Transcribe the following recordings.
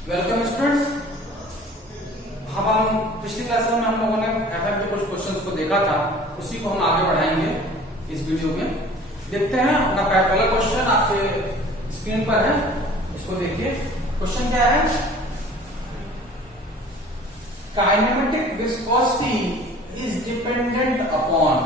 Welcome students. हम पिछली class में हम लोगों ने एफएम के कुछ क्वेश्चंस को देखा था, उसी को हम आगे बढ़ाएंगे इस वीडियो में। देखते हैं अपना पहला क्वेश्चन आपके स्क्रीन पर है, इसको देखिए। क्वेश्चन क्या है? Kinematic viscosity is dependent upon.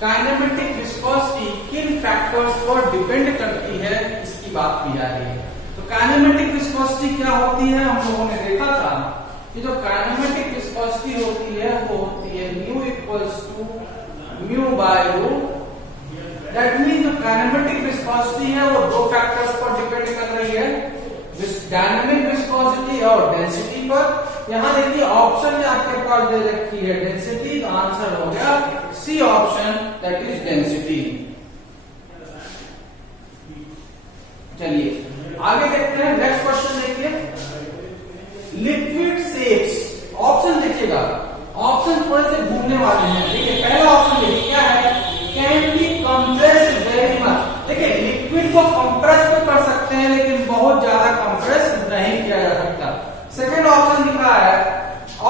Kinematic viscosity किन फैक्टर्स पर डिपेंड करती है, इसकी बात की जा रही है। तो काइनेमेटिक विस्कोसिटी क्या होती है, हम लोगों ने देखा था कि जो काइनेमेटिक विस्कोसिटी होती है वो होती है mu equals to mu by rho. That mean जो काइनेमेटिक विस्कोसिटी है वो दो फैक्टर्स पर डिपेंड कर रही है, डायनामिक विस्कोसिटी और डेंसिटी पर। यहां देखिए ऑप्शन में आपके पास दे रखी है डेंसिटी, तो आंसर हो गया C option, that is density. चलिए आगे देखते हैं, नेक्स्ट क्वेश्चन देखिए। लिक्विड शेप्स, ऑप्शन देखिएगा, ऑप्शन थोड़े से घूमने वाले हैं। देखिए पहला ऑप्शन देखिए क्या है, can be compressed very much. देखिए लिक्विड को कंप्रेस तो कर सकते हैं लेकिन बहुत ज्यादा कंप्रेस नहीं किया जा सकता। सेकंड ऑप्शन दिख रहा है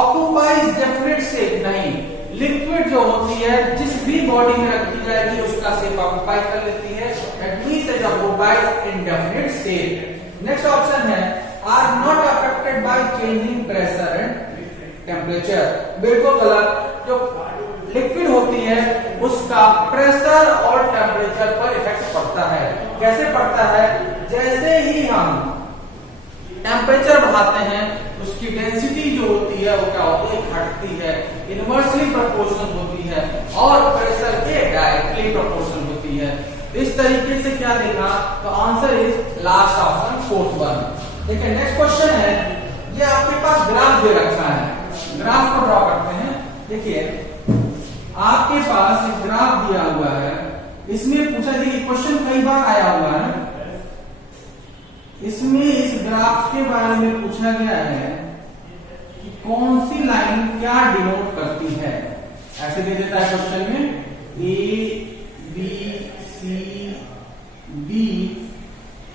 ऑक्युपाइज डेफिनिट शेप। नहीं, लिक्विड जो होती है जिस भी बॉडी में रखी जाएगी उसका शेप ऑक्युपाई कर लेती है, that means it occupies indefinite shape. Next option है are not affected by changing pressure and temperature. बिल्कुल गलत। जो लिक्विड होती है उसका प्रेशर और टेम्परेचर पर इफेक्ट पड़ता है। कैसे पड़ता है? जैसे ही हम टेम्परेचर बढ़ाते हैं उसकी डेंसिटी जो होती है वो क्या होती है, घटती है, इनवर्सली प्रोपोर्शनल होती है, और प्रेशर के डायरेक्टली प्रोपोर्शनल होती है। इस तरीके से क्या देखा, तो answer is last option, fourth one. देखिए नेक्स्ट क्वेश्चन है, ये आपके पास ग्राफ दे रखा है, ग्राफ को ड्रॉ करते हैं। देखिए आपके पास एक ग्राफ दिया हुआ है, इसमें पूछा, देखिए क्वेश्चन कई बार आया हुआ है, इसमें इस ग्राफ के बारे में पूछा गया है कि कौन सी लाइन क्या डिनोट करती है। ऐसे दे देता है क्वेश्चन में, ए बी सी डी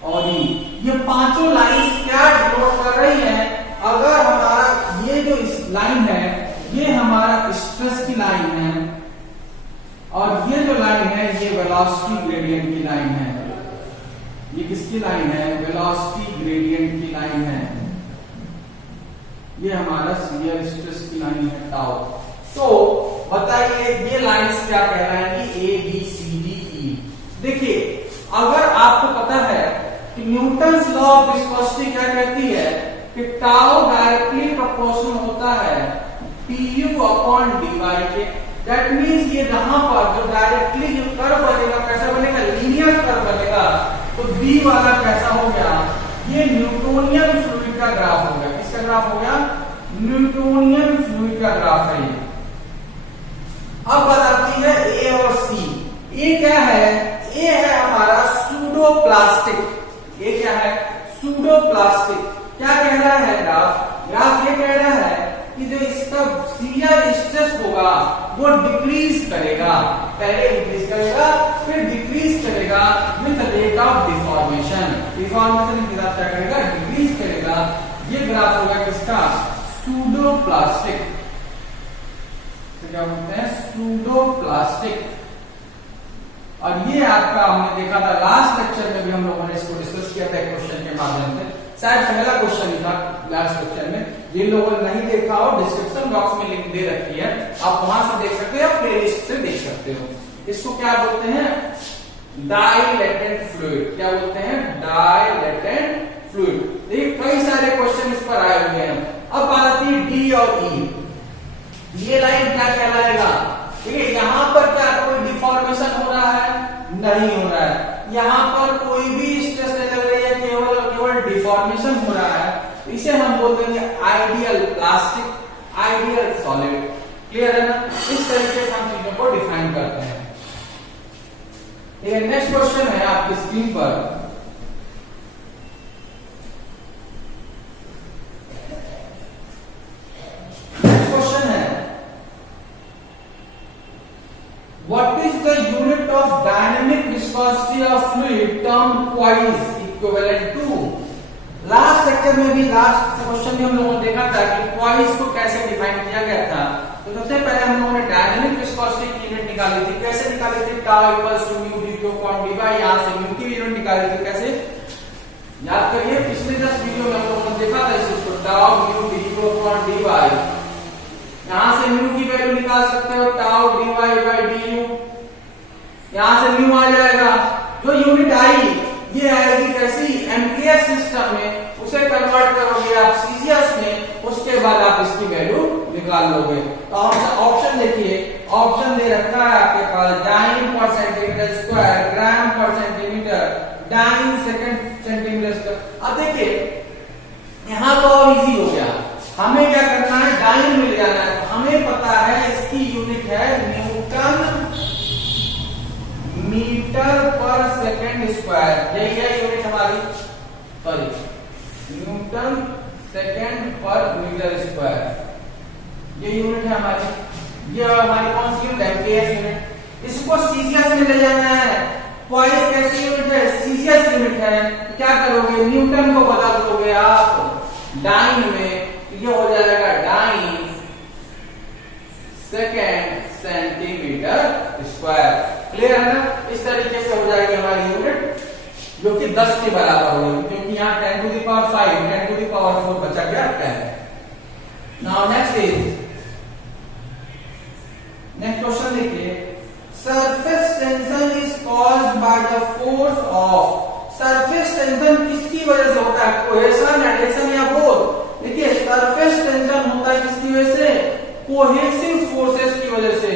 और ई, ये पांचों लाइन क्या डिनोट कर रही है। अगर हमारा ये जो इस लाइन है ये हमारा स्ट्रेस की लाइन है, और ये जो लाइन है ये वेलोसिटी ग्रेडियंट की लाइन है। ये किसकी लाइन है? वेलोसिटी ग्रेडियंट की लाइन है। ये हमारा शियर स्ट्रेस की लाइन है टाउ। तो बताइए ये लाइंस क्या कहलाएंगी, A B C D E. देखिए अगर आपको पता है कि न्यूटन्स लॉ ऑफ विस्कोसिटी क्या कहती है कि टाउ डायरेक्टली प्रोपोर्शनल होता है pu अपॉन dy के। दैट मींस ये यहां पर जो डायरेक्टली जो कर्व बनेगा कैसा बनेगा, लीनियर कर्व बनेगा। तो b वाला कैसा हो गया, ये न्यूटोनियन फ्लूइड का ग्राफ हो गया। किसका ग्राफ हो गया? न्यूटोनियन फ्लूइड का ग्राफ है ये। अब बात आती है ए और सी। ए क्या है? ए है हमारा सूडो प्लास्टिक। ये क्या है? Pseudo plastic. क्या कह रहा है ग्राफ? ग्राफ ये कह रहा है कि जो इसका शियर स्ट्रेस होगा वो डिक्रीज करेगा, पहले इंक्रीज करेगा फिर डिक्रीज करेगा with rate of deformation. Deformation के साथ क्या करेगा? डिक्रीज करेगा। ये ग्राफ होगा किसका? Pseudo plastic. तो क्या बोलते हैं? Pseudo plastic. और ये आपका हमने देखा था लास्ट लेक्चर में भी, हम लोगों ने इसको डिस्कस किया था एक क्वेश्चन के माध्यम से। शायद पहला क्वेश्चन था लास्ट लेक्चर में। जिन लोगों ने नहीं देखा हो डिस्क्रिप्शन बॉक्स में लिंक दे रखी है, आप वहां से देख सकते हो या प्लेलिस्ट से देख सकते हो। इसको क्या बोलते हैं? Dilatant fluid. क्या बोलते हैं? Dilatant fluid. देखिए कई सारे क्वेश्चन इस पर आए हुए हैं। अब बात आती है डी और ई। ये लाइन क्या कहलाएगा? देखिए यहां पर क्या कोई डिफॉर्मेशन हो रहा है? नहीं हो रहा है। यहां पर कोई भी स्ट्रेस नहीं लग रही है, केवल और केवल डिफॉर्मेशन हो रहा है। इसे हम बोल देंगे ideal plastic, ideal solid. Clear है ना? इस तरीके से हम चीजों को डिफाइन करते हैं। ये नेक्स्ट क्वेश्चन है आपकी स्क्रीन पर। नेक्स्ट क्वेश्चन है, what is the unit of dynamic viscosity of fluid term twice equivalent to. Last lecture में भी लास्ट क्वेश्चन में हम लोगों ने देखा था कि पॉइस को कैसे डिफाइन किया गया था। तो सबसे पहले हम लोगों ने डायनामिक विस्कोसिटी की यूनिट निकाली थी। कैसे निकाली थी? Tau equals to mu d q upon d y. यहां से म्यू की यूनिट निकाली थी। कैसे? याद करिए, पिछले 10 वीडियो में हम लोगों ने देखा था इसको, tau mu d q upon d y. यहां से म्यू की वैल्यू निकाल सकते हो, tau d y by d u. यहां से म्यू आ जाएगा। जो यूनिट आई ये आएगी कैसी? एमपीएस सिस्टम में, उसे कन्वर्ट करोगे आप सीजीएस में, उसके बाद आप इसकी वैल्यू निकाल लोगे। तो ऑप्शन देखिए, ऑप्शन दे रखा है आपके पास dyne per centimetre square, gram per centimetre, dyne second centimetre square. अब देखिए यहां तो और इजी हो गया, हमें क्या करना है? डाइन मिल जाना है। हमें पता है इसकी यूनिट है newton metre per second square. यही है यूनिट हमारी, sorry newton second per metre square, ये यूनिट है हमारी। ये हमारी कौन सी यूनिट है? KS unit. इसको सीजीएस में ले जाना है। पॉइस कैसी यूनिट है? सीजीएस यूनिट है। क्या करोगे? न्यूटन को बदल दोगे आप डाइन में, ये हो जाएगा dyne second centimetre square. Clear है ना? इस तरीके से हो जाएगी हमारी यूनिट, जो कि 10 के बराबर होगी, क्योंकि यहाँ 10 to the power 5, 10 to the power 4 बचा गया 10। नाउ नेक्स्ट क्वेश्चन देखिए, surface tension is caused by the force of. Surface tension किसकी वजह से होता है? कोहेशन, एडिशन या बोथ? देखिए सरफेस टेंशन होता है किसकी वजह से? कोहेसिव फोर्सेस की वजह से।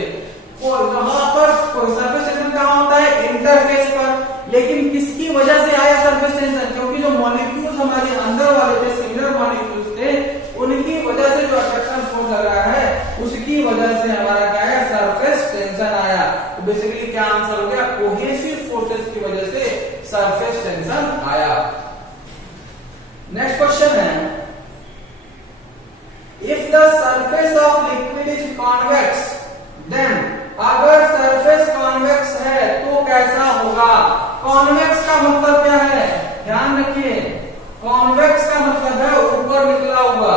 और वहां पर सरफेस टेंशन कहां होता है? इंटरफेस पर। लेकिन किसकी वजह से आया सरफेस टेंशन? क्योंकि जो मॉलिक्यूल्स हमारे अंदर वाले थे, सिमिलर मॉलिक्यूल्स थे, उनकी वजह से जो अट्रैक्शन फोर्स लग रहा है, उसकी वजह से हमारा क्या है? सरफेस टेंशन आया। तो बेसिकली क्या आंसर हो गया? कोहेसिव फोर्सेस की वजह से सरफेस टेंशन आया। नेक्स्ट क्वेश्चन है, if the surface of liquid is convex then, अगर सरफेस कॉन्वेक्स है तो कैसा होगा? कॉन्वेक्स का मतलब क्या है? ध्यान रखिए, कॉन्वेक्स का मतलब है ऊपर निकला हुआ।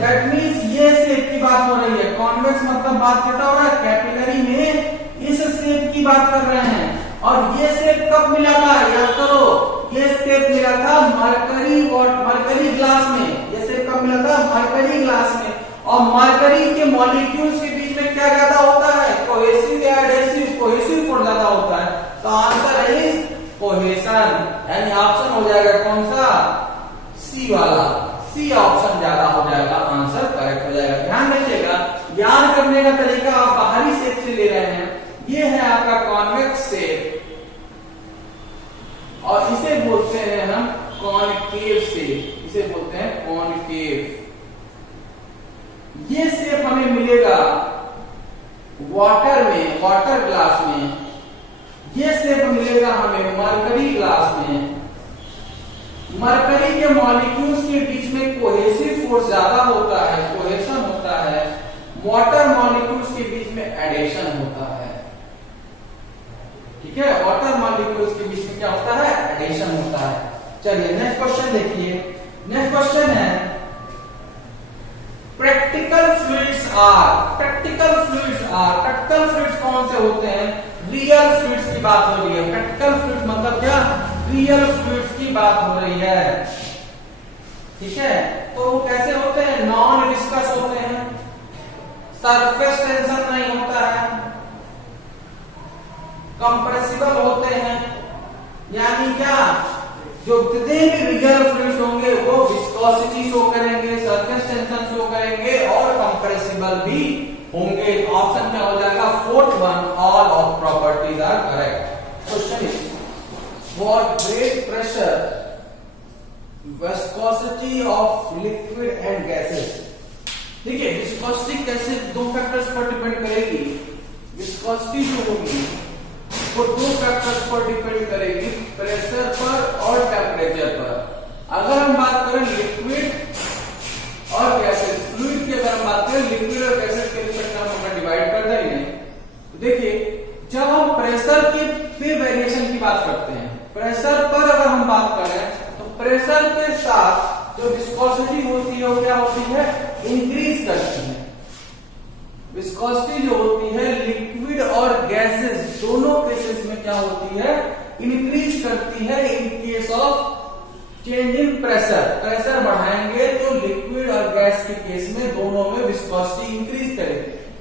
दैट मींस ये शेप की बात हो रही है। कॉन्वेक्स मतलब बात कैसा हो रहा है? कैपिलरी में इस शेप की बात कर रहे हैं। और ये शेप कब मिला था? याद करो, ये शेप मिला था मरकरी और मरकरी ग्लास में। ये शेप कब मिला था? मरकरी ग्लास में। और मरकरी के मॉलिक्यूल्स के बीच में क्या ज्यादा होता है? कोहेसिव या एडेसिव? कोहेसिव फोर्स ज्यादा होता है। तो आंसर इज कोहेशन, यानी ऑप्शन हो जाएगा कौन सा? सी वाला। सी ऑप्शन ज्यादा हो जाएगा, आंसर करेक्ट हो जाएगा। ध्यान रखिएगा, याद करने का तरीका आप बाहरी शेप से ले रहे हैं। ये है आपका कॉन्वेक्स शेप और इसे बोलते हैं हम कॉनकेव शेप। इसे बोलते हैं कॉनकेव। ये शेप हमें मिलेगा वाटर में, वाटर ग्लास में। ये शेप मिलेगा हमें मरकरी ग्लास में। मरकरी के मॉलिक्यूल्स के बीच में कोहेसिव फोर्स ज्यादा होता है, कोहेशन होता है। वाटर मॉलिक्यूल्स के बीच में एडेशन होता है। ठीक है, वाटर मॉलिक्यूल्स के बीच में क्या होता है? एडेशन होता है। चलिए नेक्स्ट क्वेश्चन देखिए। नेक्स्ट क्वेश्चन है, practical fluids are. Practical fluids are, practical fluids कौन से होते हैं? रियल फ्लूइड्स की बात हो रही है। प्रैक्टिकल फ्लूइड्स मतलब क्या? रियल फ्लूइड्स की बात हो रही है। ठीक है, तो वो कैसे होते हैं? नॉन विस्कस होते हैं, सरफेस टेंशन नहीं होता है, कंप्रेसिबल होते हैं। यानी क्या? जो जितने भी रियल फ्लूइड्स होंगे वो विस्कोसिटी शो करेंगे, सरफेस टेंशन शो करेंगे और कंप्रेसिबल भी होंगे। ऑप्शन क्या हो जाएगा? Fourth one, all of properties are correct. Question is, for great pressure viscosity of liquid and gases. देखिए विस्कोसिटी कैसे दो फैक्टर्स पर डिपेंड करेगी। विस्कोसिटी जो होगी वो दो फैक्टर्स पर डिपेंड करेगी, प्रेशर पर और टेम्परेचर पर। अगर हम बात करें लिक्विड और गैसेस, फ्लूइड की अगर हम बात करें लिक्विड और गैसेस के रिस्पेक्ट में हम डिवाइड कर देंगे। तो देखिए जब हम प्रेशर के वेरिएशन की बात करते हैं, प्रेशर पर अगर हम बात करें तो प्रेशर के साथ जो विस्कोसिटी होती है वो क्या होती है, इंक्रीज करती है। विस्कोसिटी जो होती है लिक्विड और गैसेस दोनों केसेस में क्या होती है, इंक्रीज करती है। In case of change in pressure, pressure बढ़ाएंगे तो लिक्विड और गैस के केस में दोनों में विस्कोसिटी इंक्रीज करे।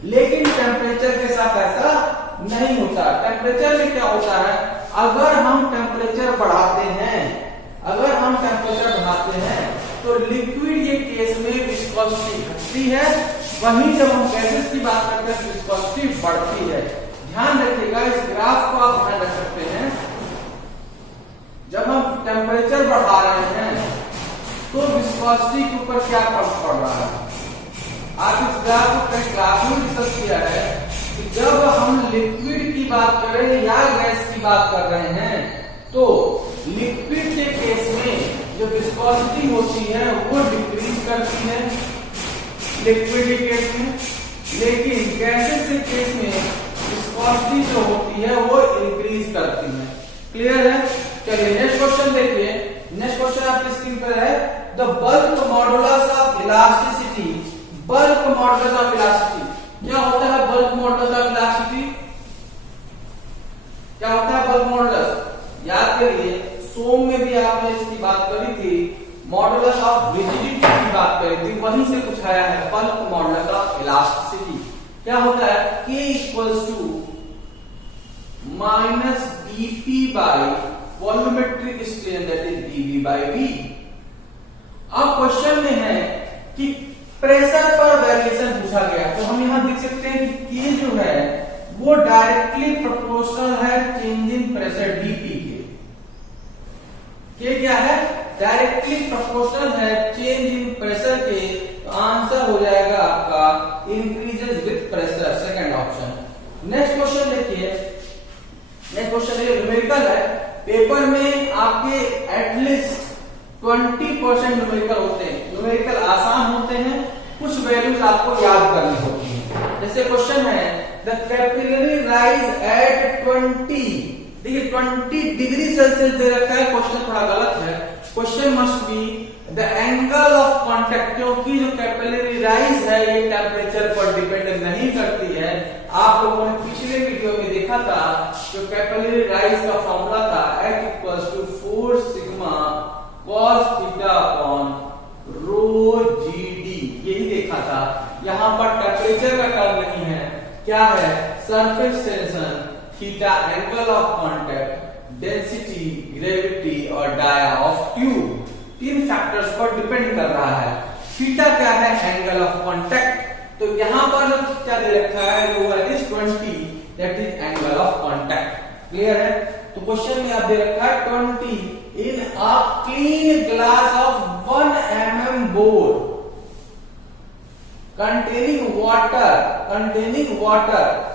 लेकिन टेम्परेचर के साथ ऐसा नहीं होता। टेम्परेचर में क्या होता है, अगर हम टेम्परेचर बढ़ाते हैं, तो लिक्विड के केस में विस्कोसिटी घटती है, वहीं जब हम गैसेस की बात करते हैं विस्कोसिटी बढ़ती है। ध्यान रखिएगा, इस ग्राफ को आप ध्यान रख सकते हैं। जब हम टेम्परेचर बढ़ा रहे हैं तो विस्कोसिटी के ऊपर क्या प्रभाव पड़ रहा है। आप इस ग्राफ को कई क्लास में डिस्कस किया है कि जब हम लिक्विड की बात कर रहे हैं या गैस की बात कर रहे हैं तो लिक्विड के केस में जो विस्कोसिटी होती है वो डिक्रीज करती है लिक्विड के केस में, लेकिन गैसेस के केस में विस्कोसिटी जो होती है वो इंक्रीज करती है। क्लियर है? चलिए नेक्स्ट क्वेश्चन देखिए। नेक्स्ट क्वेश्चन आपकी स्क्रीन पर है, the bulk modulus of elasticity. Bulk modulus of elasticity क्या होता है? बल्क मॉडुलस ऑफ इलास्टिसिटी क्या होता है? बल्क मॉडुलस याद करिए, सोम में भी आपने इसकी बात करी थी, मॉडुलस ऑफ रिजिडिटी की बात करी थी, वहीं से कुछ आया है बल्क मॉडुलस ऑफ इलास्टिसिटी। क्या होता है? K equals to minus dP by volumetric strain that is dV by V। अब क्वेश्चन में है कि प्रेशर पर वेरिएशन पूछा गया, तो हम यहां देख सकते हैं कि K जो है वो डायरेक्टली प्रोपोर्शनल है चेंज इन प्रेशर dP के। K क्या है? डायरेक्टली प्रोपोर्शनल है चेंज इन प्रेशर के, तो आंसर हो जाएगा आपका increases with pressure, second option. Next question देखिए। नेक्स्ट क्वेश्चन ये न्यूमेरिकल है। पेपर में आपके एटलीस्ट 20% न्यूमेरिकल होते हैं। न्यूमेरिकल आसान होते हैं, कुछ वैल्यूज आपको याद करनी होती है। जैसे क्वेश्चन है द कैपिलरी राइज एट 20, देखिए 20 डिग्री सेल्सियस दे रखा है, क्वेश्चन थोड़ा गलत है। Question must be the angle of contact, क्योंकि जो कैपिलरी राइज है ये टेम्परेचर पर डिपेंड नहीं करती है। आप लोगों ने पिछले वीडियो में देखा था जो कैपिलरी राइज का फॉर्मूला था H equals to 4 sigma cos theta upon rho GD, यही देखा था। यहाँ पर टेम्परेचर का टर्म नहीं है, क्या है? Surface tension, theta angle of contact, density, gravity और डाया ऑफ ट्यूब, तीन फैक्टर्स पर डिपेंड कर रहा है। थीटा क्या है? Angle of contact. तो यहां पर जो थीटा दे रखा है वो है 20, that is angle of contact. Clear है? तो क्वेश्चन में आप दे रखा है 20 in a clean glass of 1 mm bore containing water.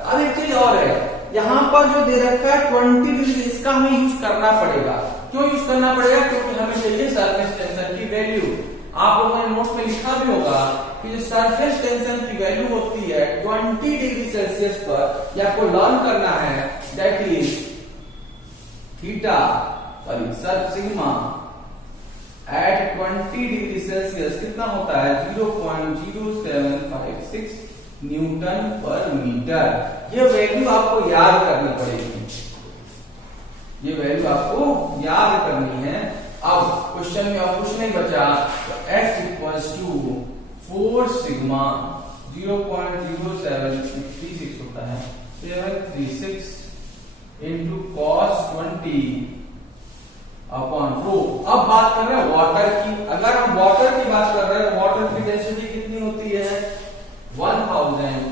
अब एक चीज और है, यहां पर जो दे रखा है 20 डिग्री, इसका हमें यूज करना पड़ेगा। क्यों यूज करना पड़ेगा? क्योंकि हमें चाहिए सरफेस टेंशन की वैल्यू। आप लोगों ने नोट में लिखा भी होगा कि जो सरफेस टेंशन की वैल्यू होती है 20 डिग्री सेल्सियस पर, या आपको लर्न करना है, दैट इज थीटा सर सिग्मा एट 20 डिग्री सेल्सियस कितना होता है? 0.0756 न्यूटन पर मीटर। ये वैल्यू आपको याद करनी पड़ेगी, ये वैल्यू आपको याद करनी है। अब क्वेश्चन में और कुछ नहीं बचा, तो x इक्वल्स टू 4 सिग्मा 0.0736 होता है 736 इंटू cos 20 अपॉन रो। अब बात कर रहे हैं वाटर की। अगर हम वाटर की बात कर रहे हैं, वाटर की डेंसिटी कितनी होती है? 1000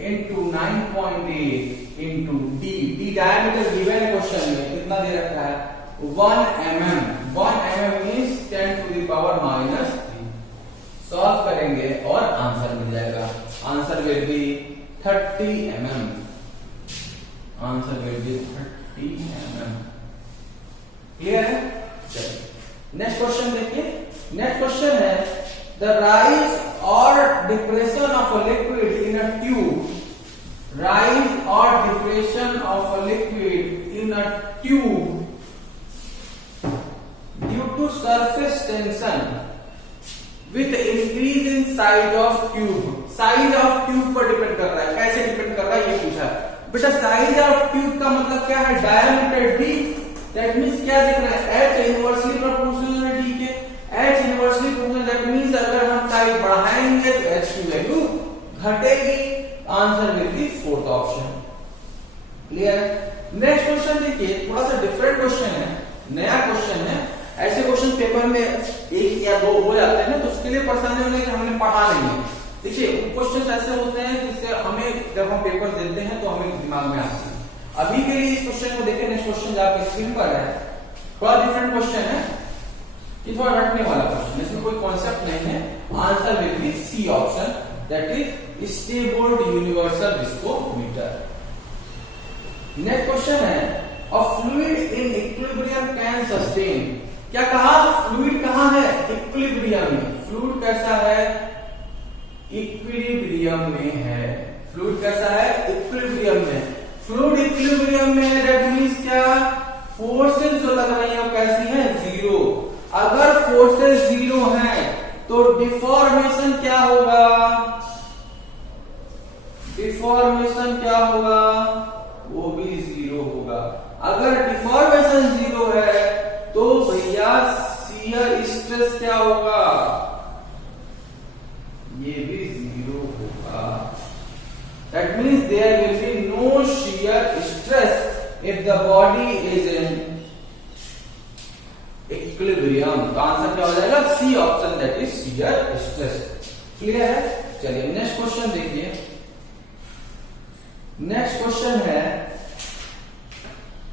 into 9.8 into d diameter given है क्वेश्चन में, कितना दे रखा है? 1 mm। 1 mm means 10 to the power -3। Solve करेंगे और आंसर मिल जाएगा। Answer will be 30 mm। Answer will be 30 mm। Clear है? चलिए नेक्स्ट क्वेश्चन देखिए। नेक्स्ट क्वेश्चन है द राइज और depression of a liquid in a tube. Rise और depression of a liquid in a tube due to surface tension with increase in size of tube. Size of tube पर depend कर रहा है। कैसे depend कर रहा है ये पूछा बेटा। साइज ऑफ ट्यूब का मतलब क्या है? Diameter d। दैट मींस क्या दिख रहा है? h इनवर्सली प्रोपोर्शनल है d के। h inversely proportional that means अगर हम साइज बढ़ाएंगे तो h की वैल्यू घटेगी। Answer will B fourth option. Clear है? नेक्स्ट क्वेश्चन देखिए, थोड़ा सा डिफरेंट क्वेश्चन है, नया क्वेश्चन है। ऐसे क्वेश्चन पेपर में एक या दो हो जाते हैं ना, तो उसके लिए परेशानी होने की हमने पढ़ा नहीं है। देखिए क्वेश्चन ऐसे होते हैं जिससे हमें जब हम पेपर देते हैं तो हमें दिमाग में आती है। अभी के लिए इस क्वेश्चन को देखें। नेक्स्ट क्वेश्चन जो आपकी स्क्रीन पर है थोड़ा डिफरेंट क्वेश्चन है, ये थोड़ा रटने वाला क्वेश्चन, इसमें कोई कॉन्सेप्ट नहीं है। Answer will be C option, that is stable universal viscometer. Next question है, a fluid in equilibrium can sustain. क्या कहा? फ्लूइड कहां है? इक्विलिब्रियम में। फ्लूइड कैसा है? इक्विलिब्रियम में है। फ्लूइड कैसा है? इक्विलिब्रियम में। फ्लूइड इक्विलिब्रियम में है, दैट मींस क्या? फोर्सेस जो लग रही है कैसी है? जीरो। अगर फोर्सेस जीरो हैं तो डिफॉर्मेशन क्या होगा? डिफॉर्मेशन क्या होगा? वो भी जीरो होगा। अगर डिफॉर्मेशन जीरो है तो भैया शियर स्ट्रेस क्या होगा? ये भी जीरो होगा। That means there will be no shear stress if the body is in equilibrium. तो आंसर क्या हो जाएगा? C option, that is shear stress. Clear है? चलिए नेक्स्ट क्वेश्चन देखिए। नेक्स्ट क्वेश्चन है,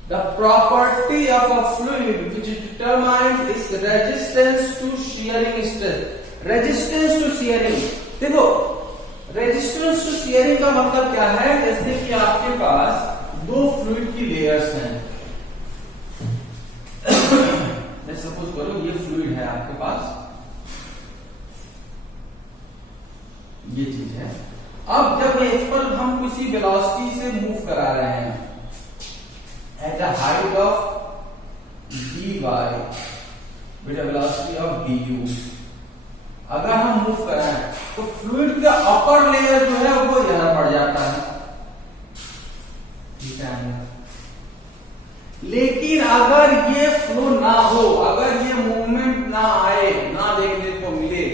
the property of a fluid which determines its resistance to shearing stress। resistance to shearing, देखो resistance to shearing का मतलब क्या है? जैसे कि आपके पास दो फ्लूइड की लेयर्स हैं। मैं सपोज करो ये फ्लूइड है आपके पास, ये चीज है। अब जब इस पर हम किसी वेलोसिटी से मूव करा रहे हैं at the height of dy with a velocity of du, अगर हम मूव कर रहे हैं तो फ्लूइड का अपर लेयर जो है वो यहां पड़ जाता है, ठीक है। लेकिन अगर ये फ्लो ना हो, अगर ये मूवमेंट ना आए, ना देखने को मिले,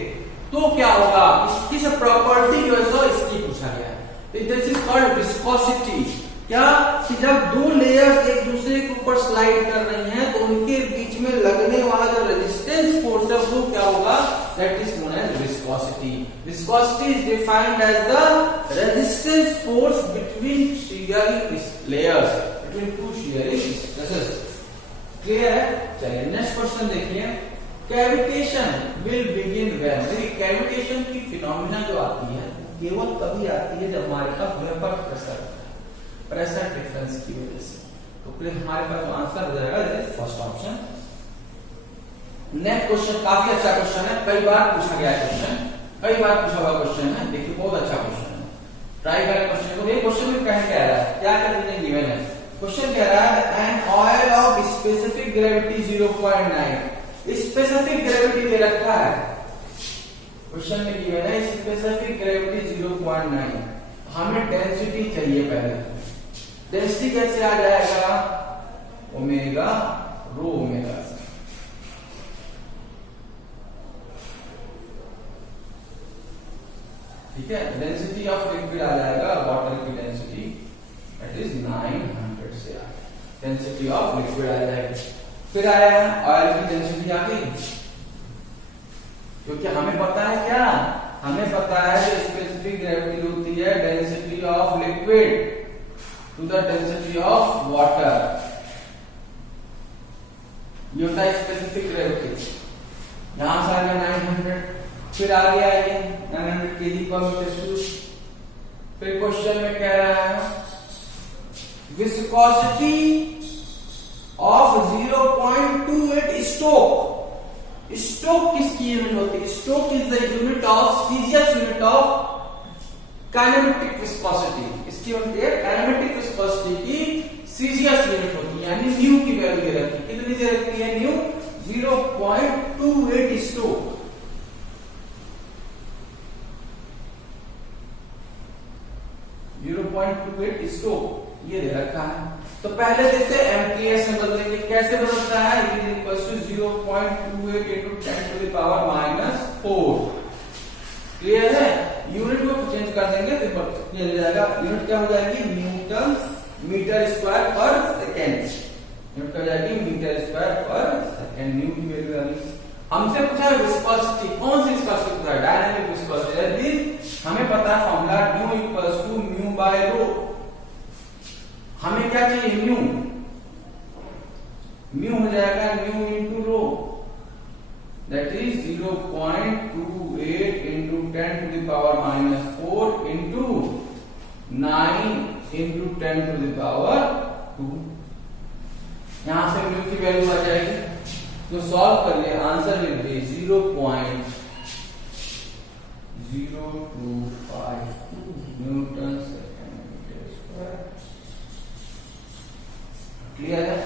तो क्या होगा? इसकी से प्रॉपर्टी जो है इसकी पूछा गया है। This is called viscosity. क्या? कि जब दो लेयर्स एक दूसरे के ऊपर स्लाइड कर रही हैं तो उनके बीच में लगने वाला जो रेजिस्टेंस फोर्स है वो क्या होगा? That is known as viscosity. Viscosity is defined as the resistance force between shearing layers, between two shearing stresses. Clear है? चलिए नेक्स्ट क्वेश्चन देखिए। Cavitation will begin when. देखिए कैविटेशन की फिनोमिना जो आती है केवल तभी आती है जब हमारे पास वेपर प्रेशर डिफरेंस की वजह से। तो फिर हमारे पास आंसर हो जाएगा फर्स्ट ऑप्शन। नेक्स्ट क्वेश्चन काफी अच्छा क्वेश्चन है, कई बार पूछा गया है क्वेश्चन, कई बार पूछा हुआ क्वेश्चन है। देखिए बहुत अच्छा क्वेश्चन है, ट्राई करें क्वेश्चन को। ये क्वेश्चन में कह रहा है, क्या क्या गिवन है? क्वेश्चन कह रहा है an oil of specific gravity 0.9। Specific gravity दे रखा है क्वेश्चन में, गिवन है स्पेसिफिक ग्रेविटी 0.9। हमें डेंसिटी चाहिए पहले। डेंसिटी कैसे आ जाएगा? ओमेगा रो ओमेगा से। ठीक है, डेंसिटी ऑफ लिक्विड आ जाएगा, वाटर की डेंसिटी दैट इज 900 से आ गई, डेंसिटी ऑफ लिक्विड आ जाएगी। फिर आया ऑयल की डेंसिटी आ गई, क्योंकि हमें पता है क्या? हमें पता है जो स्पेसिफिक ग्रेविटी होती है density of liquid to the density of water, ये होता है स्पेसिफिक ग्रेविटी। यहां से आ गया 900, फिर आ गया ये 900 kg/m²। फिर क्वेश्चन में कह रहा है विस्कोसिटी ऑफ 0.28 स्टोक। स्टोक किसकी यूनिट होती है? Stoke is the unit of CGS unit of kinematic viscosity. इसकी होती है काइनेमेटिक विस्कोसिटी की सीजियस यूनिट होती है, यानी न्यू की वैल्यू दे रखी है। कितनी दे रखी है? New 0.28 stroke. ये दे रखा है। तो पहले देखते हैं एमकेएस में बदलेंगे, कैसे बदलता है। It is equal to 0.28 into 10 to the power -4। Clear है। यूनिट को चेंज कर देंगे तो क्लियर हो जाएगा। यूनिट क्या हो जाएगी, न्यूटन मीटर स्क्वायर पर सेकेंड। यूनिट क्या हो जाएगी, मीटर स्क्वायर पर सेकेंड। न्यू की वैल्यू आ गई। हमसे पूछा है विस्कोसिटी, कौन सी विस्कोसिटी पूछा है, डायनामिक विस्कोसिटी। यदि हमें पता है formula nu equals to mu by rho. हमें क्या चाहिए, म्यू। म्यू हो जाएगा mu into rho, that is 0.28 into 10 to the power -4 into 9 into 10 to the power 2। यहां से म्यू की वैल्यू आ जाएगी। तो सॉल्व कर लिए, आंसर लिख दिए 0.025 newton second metre square. Clear है।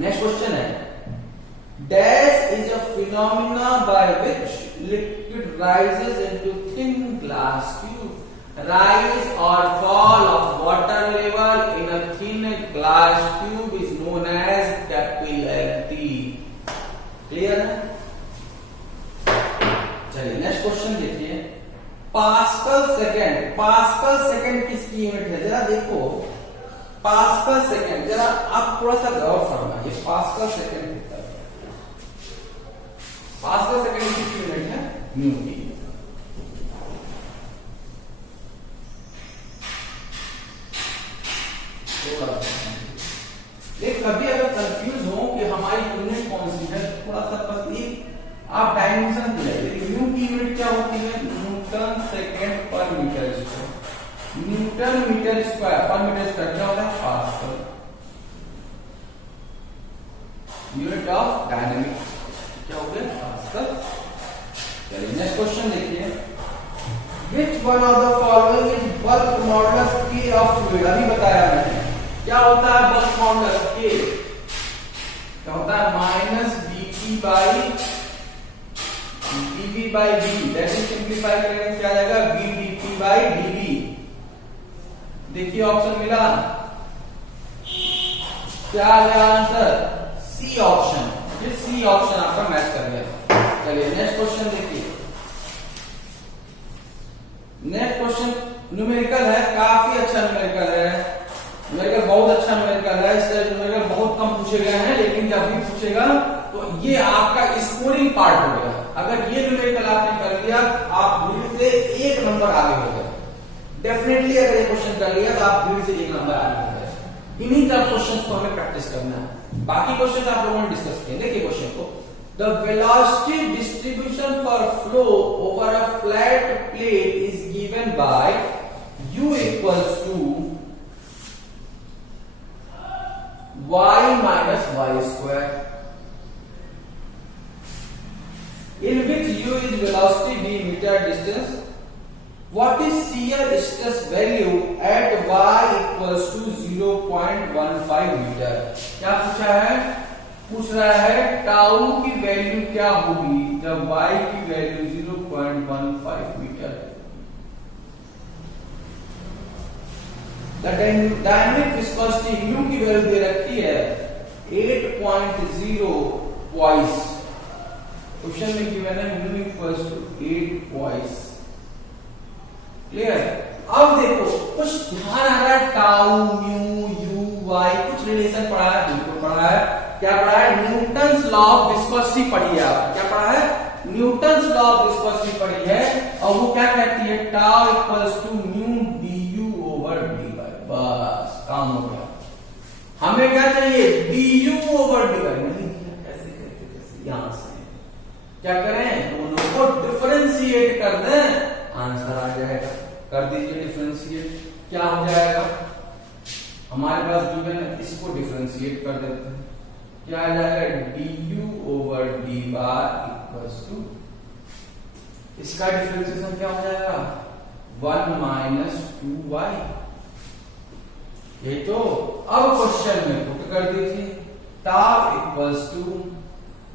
नेक्स्ट क्वेश्चन है, dash is a phenomena by which liquid rises into thin glass tube. Rise or fall of water level in a thin glass tube is known as capillarity। Clear है। चलिए next question देखिए, pascal second. Pascal second किसकी unit है, जरा देखो। Pascal second, जरा आप थोड़ा सा गौर फरमाइए। पास्कल सेकेंड होता है, पास्कल सेकेंड किसकी यूनिट है, न्यू की। कभी अगर कंफ्यूज हो कि हमारी यूनिट कौन सी है, थोड़ा सा बस आप डायमेंशन दिलाइए। न्यू की यूनिट क्या होती है, newton second per metre square. Newton metre square per metre square क्या होता है, पास्कल। यूनिट ऑफ डायनेमिक क्या हो गया, पास्कल। चलिए नेक्स्ट क्वेश्चन देखिए, Which one of the following is bulk modulus K of fluid। अभी बताया मैंने क्या होता है बल्क मॉडुलस K, क्या होता है -dp/dv। दैट इज सिंप्लीफाई करेंगे क्या आ जाएगा, vdp/dv। देखिए ऑप्शन मिला, क्या आ गया answer, C option. C option आपका मैच कर गया। चलिए नेक्स्ट क्वेश्चन देखिए। नेक्स्ट क्वेश्चन न्यूमेरिकल है, काफी अच्छा न्यूमेरिकल है। न्यूमेरिकल बहुत अच्छा न्यूमेरिकल है। इससे न्यूमेरिकल बहुत कम पूछे गए हैं, लेकिन जब भी पूछेगा तो ये आपका स्कोरिंग पार्ट हो गया। अगर ये न्यूमेरिकल आपने कर लिया, आप भीड़ से 1 नंबर आगे हो गए। डेफिनेटली अगर ये क्वेश्चन कर लिया तो आप भीड़ से 1 नंबर आगे हो गए। इन्हीं का क्वेश्चन को हमें प्रैक्टिस करना है। बाकी क्वेश्चन आप लोगों ने डिस्कस किए। देखिए क्वेश्चन को, The velocity distribution for flow over a flat plate is given by u equals to y minus y square, in which u is velocity v meter distance. What is shear stress value at y equals to 0.15 meter। क्या पूछा है, पूछ रहा है tau की value क्या होगी जब y की वैल्यू 0.15 मीटर। डायनेमिक विस्कोसिटी म्यू की वैल्यू दे रखी है 8.0 वॉइस। क्वेश्चन में गिवन है mu equals to 8 poise. Clear. अब देखो कुछ ध्यान आ रहा है, टाउ म्यू यू वाई कुछ रिलेशन पढ़ा है, बिल्कुल पढ़ा है। क्या पढ़ा है, न्यूटन्स लॉ ऑफ विस्कोसिटी पढ़ी है आप। क्या पढ़ा है, न्यूटन्स लॉ ऑफ विस्कोसिटी पढ़ी है। और वो क्या कहती है, tau equals to mu du over dy। बस काम हो गया। हमें क्या चाहिए, du ओवर dy। नहीं कैसे यहां से क्या करें, दोनों को डिफरेंशिएट कर दें, आंसर आ जाएगा। कर दीजिए डिफरेंशिएट, क्या हो जाएगा, हमारे पास गिवन है, इसको डिफरेंशिएट कर देते हैं। क्या आ जाएगा, du over dy equals to, इसका डिफरेंशिएशन क्या हो जाएगा, 1 - 2y। ये तो अब क्वेश्चन में पुट कर दीजिए, tau equals to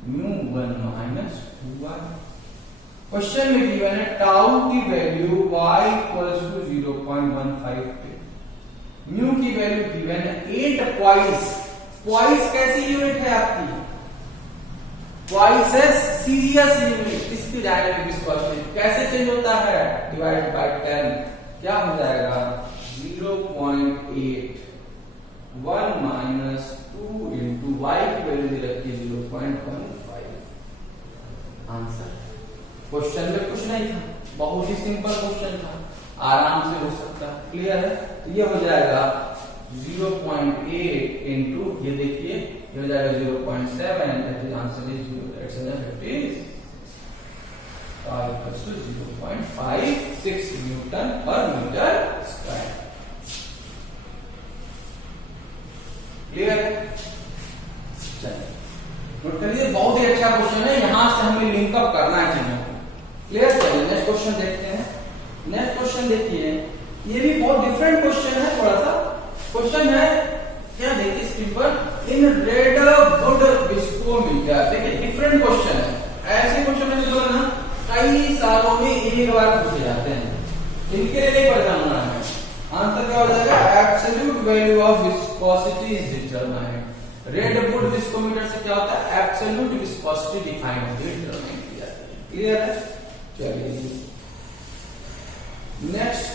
mu 1 minus 2y। Question में गिवन है टाउ की वैल्यू y इक्वल्स टू 0.15 पे, म्यू की वैल्यू गिवन है 8 क्वाइस। क्वाइस कैसी यूनिट है आपकी? क्वाइस है सीरियस यूनिट। इसकी डायनेमिक विस्कोसिटी कैसे चेंज होता है? डिवाइड बाय 10, क्या हो जाएगा? 0.8 1 माइनस 2 इंटू वाई की वैल्यू दे रखी है 0.15। आंसर क्वेश्चन में कुछ नहीं था, बहुत ही सिंपल क्वेश्चन था, आराम से हो सकता है। क्लियर है? तो ये हो जाएगा 0.8 इंटू, ये देखिए ये हो जाएगा 0.7, that is answer is 0.56 Newton पर मीटर स्क्वायर। क्लियर है? चलिए नोट करिए, बहुत ही अच्छा क्वेश्चन है, यहां से हमें लिंकअप करना है चीजों को। क्लियर? चलिए नेक्स्ट क्वेश्चन देखते हैं। नेक्स्ट क्वेश्चन देखिए, ये भी बहुत डिफरेंट क्वेश्चन है। थोड़ा सा क्वेश्चन है, क्या देखिए स्क्रीन पर, इन रेडवुड विस्कोमीटर। देखिए डिफरेंट क्वेश्चन है, ऐसे क्वेश्चन मैंने बोला ना कई सालों में एक बार पूछे जाते हैं, इनके लिए नहीं परेशान होना है। आंसर क्या हो जाएगा? Absolute value of viscosity is determined. Redwood viscometer से क्या होता है? एब्सोल्यूट विस्कोसिटी डिफाइन होती है, डिटरमाइन की जाती है। क्लियर है? चलिए नेक्स्ट